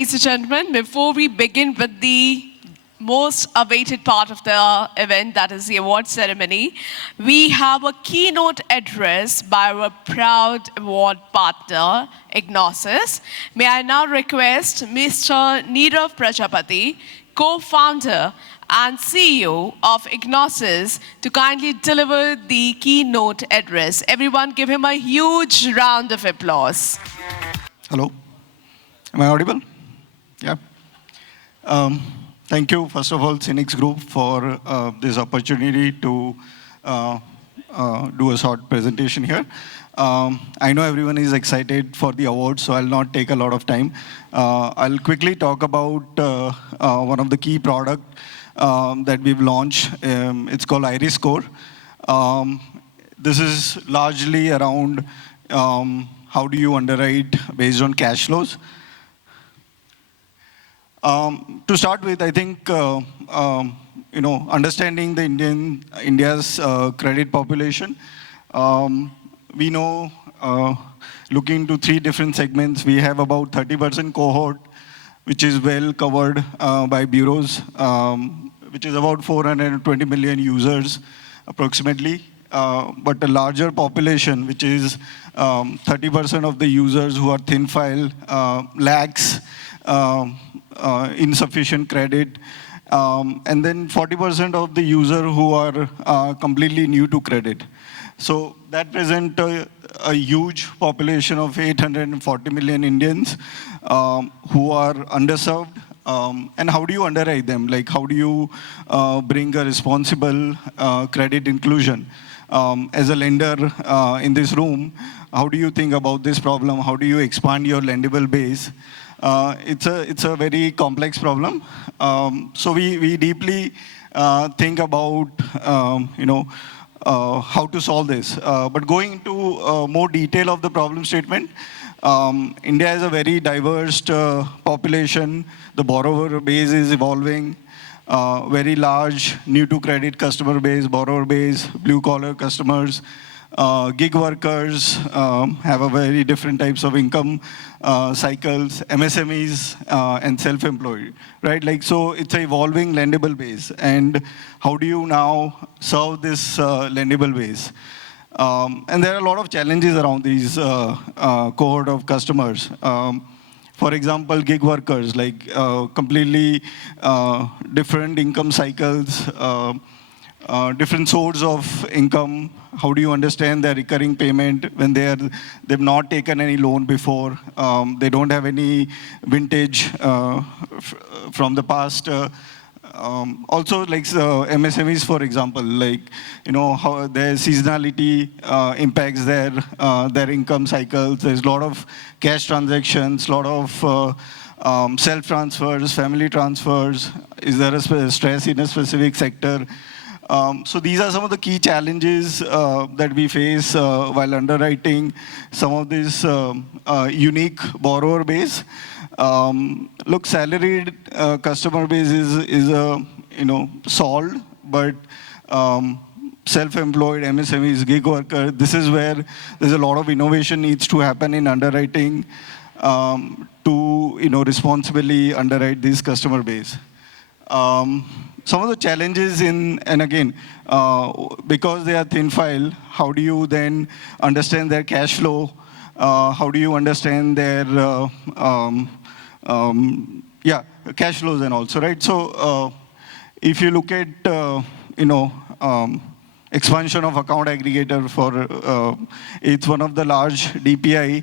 Ladies and gentlemen, before we begin with the most awaited part of the event, that is the award ceremony, we have a keynote address by our proud award partner, IGNOSIS. May I now request Mr. Nirav Prajapati, co-founder and CEO of IGNOSIS, to kindly deliver the keynote address. Everyone give him a huge round of applause. Hello, am I audible? Yeah. Thank you, first of all, Cynics Group, for this opportunity to do a short presentation here. I know everyone is excited for the award, so I'll not take a lot of time. I'll quickly talk about one of the key products that we've launched. It's called Iris Score. This is largely around how do you underwrite based on cash flows. To start with, I think understanding the India's credit population. We know, looking to 3 different segments, we have about 30% cohort, which is well covered by bureaus, which is about 420 million users approximately. But a larger population, which is 30% of the users who are thin file, lacks insufficient credit, and then 40% of the user who are completely new to credit. So that presents a huge population of 840 million Indians who are underserved. And how do you underwrite them? Like, how do you bring a responsible credit inclusion? As a lender in this room, how do you think about this problem? How do you expand your lendable base? It's a very complex problem. So we deeply think about how to solve this. But going into more detail of the problem statement, India is a very diverse population. The borrower base is evolving. Very large new to credit customer base, borrower base, blue collar customers. Gig workers have a very different types of income cycles, MSMEs, and self-employed, right? Like, so it's an evolving lendable base. And how do you now serve this lendable base? And there are a lot of challenges around these cohort of customers. For example, gig workers, like completely different income cycles, different source of income. How do you understand their recurring payment when they've not taken any loan before? They don't have any vintage from the past. Also, like MSMEs, for example, like how their seasonality impacts their income cycles. There's a lot of cash transactions, a lot of self transfers, family transfers. Is there a stress in a specific sector? So these are some of the key challenges that we face while underwriting some of this unique borrower base. Look, salaried customer base is solved, but self-employed, MSMEs, gig worker, this is where there's a lot of innovation needs to happen in underwriting to responsibly underwrite this customer base. Some of the challenges and again, because they are thin file, how do you then understand their cash flow? How do you understand their cash flows and also, right? So if you look at expansion of account aggregator for it's one of the large DPI.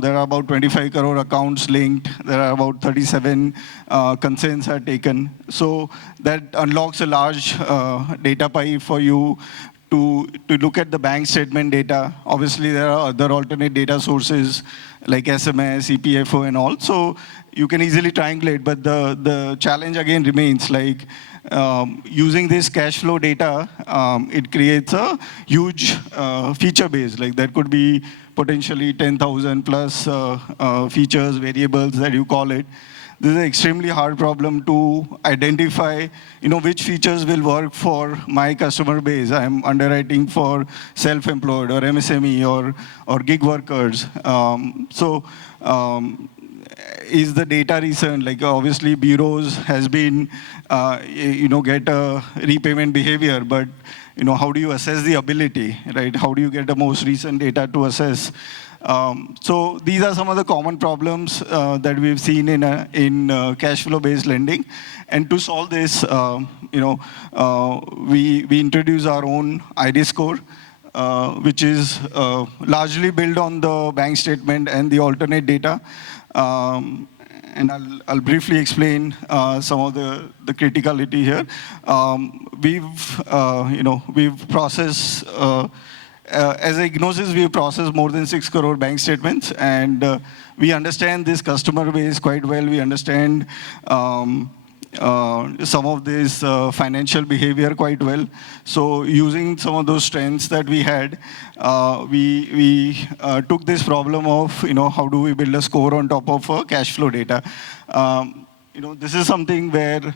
There are about 25 crore accounts linked. There are about 37 consents are taken. So that unlocks a large data pie for you to look at the bank statement data. Obviously, there are other alternate data sources like SMS, EPFO and all. So you can easily triangulate, but the challenge again remains like using this cash flow data, it creates a huge feature base. Like there could be potentially 10,000 plus features, variables that you call it. This is an extremely hard problem to identify, which features will work for my customer base. I'm underwriting for self-employed or MSME or gig workers. is the data recent? Like obviously bureaus has been, get a repayment behavior, but how do you assess the ability, right? How do you get the most recent data to assess? So these are some of the common problems that we've seen in cash flow-based lending. And to solve this, we introduce our own IRIS score, which is largely built on the bank statement and the alternate data. And I'll briefly explain some of the criticality here. We've processed, as IGNOSIS, we've processed more than 6 crore bank statements, and we understand this customer base quite well. We understand some of this financial behavior quite well. So using some of those strengths that we had, we took this problem of, how do we build a score on top of cash flow data. This is something where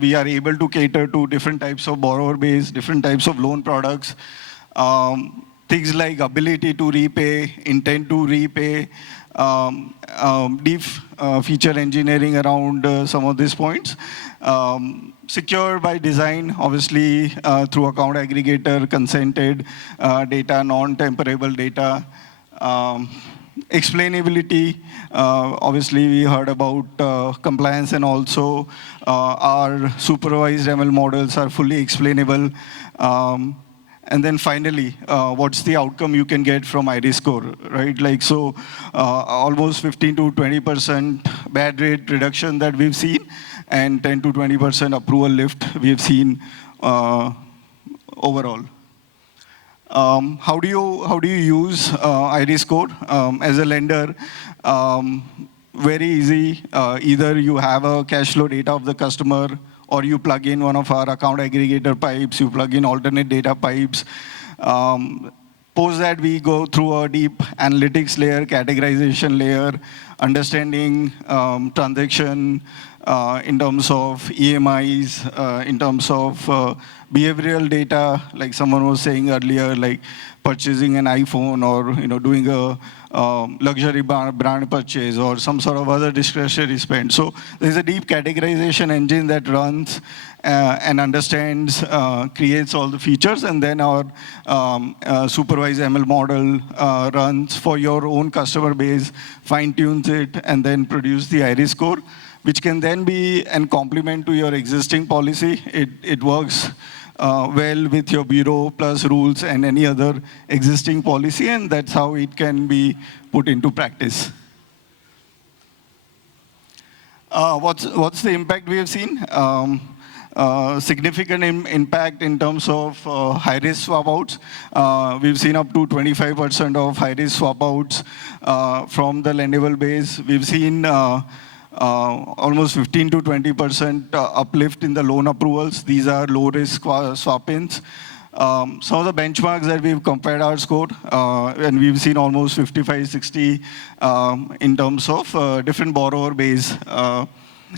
we are able to cater to different types of borrower base, different types of loan products, things like ability to repay, intent to repay, deep feature engineering around some of these points. Secure by design, obviously through account aggregator, consented data, non-temperable data. Explainability, obviously we heard about compliance, and also our supervised ML models are fully explainable. And then finally, what's the outcome you can get from IRIS score, right? Like, so almost 15 to 20% bad rate reduction that we've seen, and 10 to 20% approval lift we've seen overall. How do you use IRIS score as a lender? Very easy. Either you have a cash flow data of the customer, or you plug in one of our account aggregator pipes, you plug in alternate data pipes. Post that, we go through a deep analytics layer, categorization layer, understanding transaction in terms of EMIs, in terms of behavioral data, like someone was saying earlier, like purchasing an iPhone, or doing a luxury brand purchase, or some sort of other discretionary spend. So there's a deep categorization engine that runs and understands, creates all the features, and then our supervised ML model runs for your own customer base, fine-tunes it, and then produce the IRIS score, which can then be a complement to your existing policy. It works well with your bureau plus rules and any other existing policy, and that's how it can be put into practice. What's the impact we have seen? Significant impact in terms of high-risk swap outs. We've seen up to 25% of high-risk swap outs from the lendable base. We've seen almost 15 to 20% uplift in the loan approvals. These are low-risk swap-ins. Some of the benchmarks that we've compared our score, and we've seen almost 55, 60 in terms of different borrower base.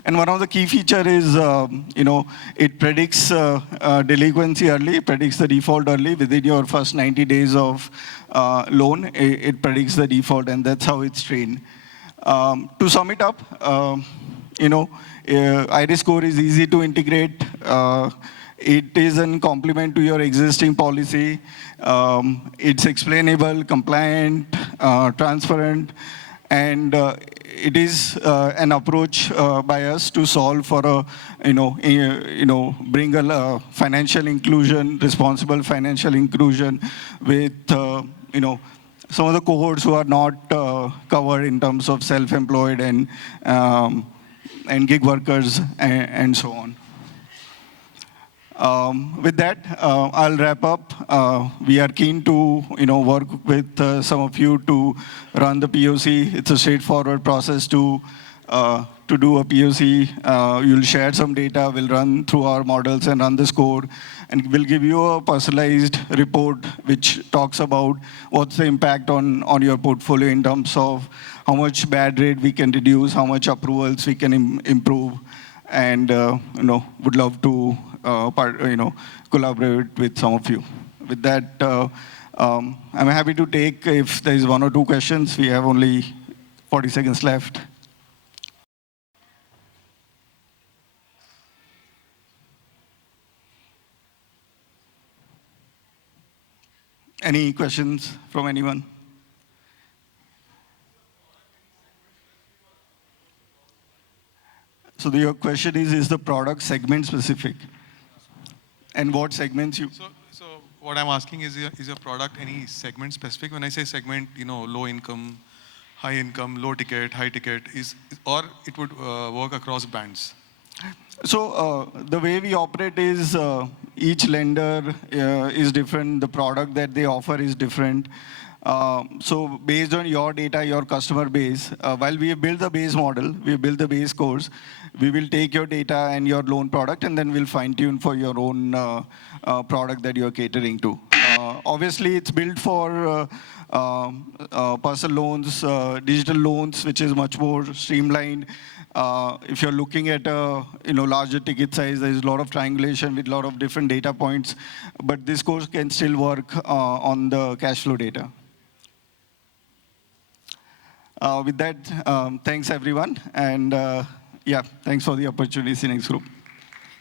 And one of the key feature is, it predicts delinquency early, predicts the default early. Within your first 90 days of loan, it predicts the default, and that's how it's trained. To sum it up, IRIS score is easy to integrate. It is a complement to your existing policy. It's explainable, compliant, transparent, and it is an approach by us to solve for bring a financial inclusion, responsible financial inclusion with, some of the cohorts who are not covered in terms of self-employed and gig workers and so on. With that, I'll wrap up. We are keen to work with some of you to run the POC. It's a straightforward process to do a POC. You'll share some data, we'll run through our models and run the score, and we'll give you a personalized report which talks about what's the impact on your portfolio in terms of how much bad rate we can reduce, how much approvals we can improve, and would love to collaborate with some of you. With that, I'm happy to take if there is one or two questions. We have only 40 seconds left. Any questions from anyone? So your question is the product segment specific? And what segments you? So what I'm asking is your product any segment specific? When I say segment, low income, high income, low ticket, high ticket, or it would work across bands? So the way we operate is each lender is different. The product that they offer is different. So based on your data, your customer base, while we build the base model, we build the base course, we will take your data and your loan product, and then we'll fine tune for your own product that you're catering to. Obviously, it's built for personal loans, digital loans, which is much more streamlined. If you're looking at a larger ticket size, there's a lot of triangulation with a lot of different data points, but this course can still work on the cash flow data. With that, thanks everyone, and yeah, thanks for the opportunity, Cinex Group.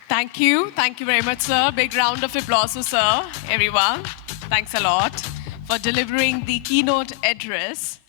Thank you. Thank you very much, sir. Big round of applause, sir, everyone. Thanks a lot for delivering the keynote address.